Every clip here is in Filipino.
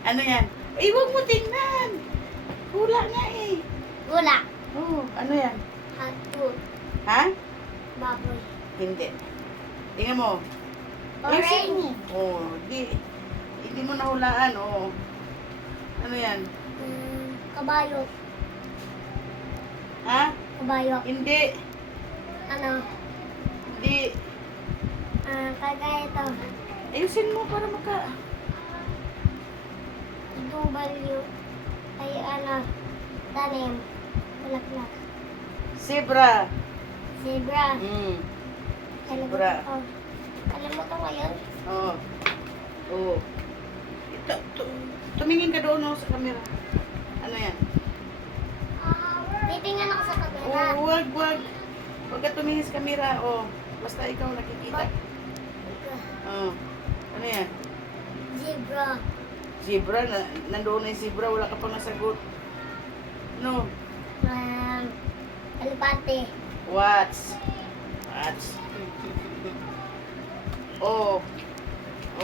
Ano yan? Eh, huwag mo tingnan. Hula nga eh. Wala. Oh, ano yan? Hotdog. Ha? Baboy. Hindi. Tingnan mo. Orange. Oh, hindi mo nahulaan, oh. Ano yan? Kabayo. Ha? Kabayo. Hindi. Ano? Hindi. Kagaya ito. Ayusin mo para maka... Dubalyo. Ay ano? Tanim. Bulaklak. Zebra. Zebra. Zebra. Alam mo ito ngayon? Oh. Oh. Tumingin ka doon, oh, sa camera. Ano yan? Titingnan ako sa kamera. Oh, wag. Huwag ka tumingin sa camera, oh. Basta ikaw nakikita. Oh. Ano yan? Zebra. Zebra, nandoon na yung zebra, wala ka pang nasagot. No. Alipate. Watch. Oh.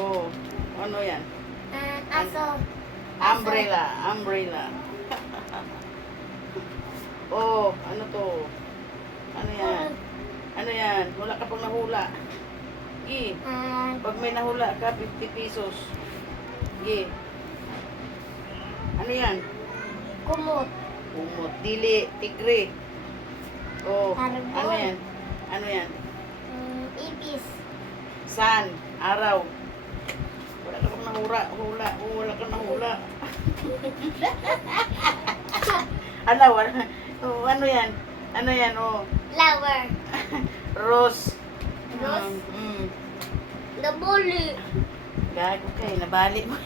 Oh. Ano yan? Aso. Umbrella. Oh, ano to? Ano yan? Ano yan? Wala ka pang nahula. Gi. Pag may nahula ka, 50 pesos. Gi. Ano yan? Kumot. Umot. Dili. Tigre. Oh. Arbol. Ano yan? Ano yan? Ipis. Sun. Araw. Wala ka pang nahula. Wala ka nahula. Oh, ano yan? Ano yan? Oh. Flower. Rose. Rose. Mm. Nabuli. Gago kayo. Nabali mo.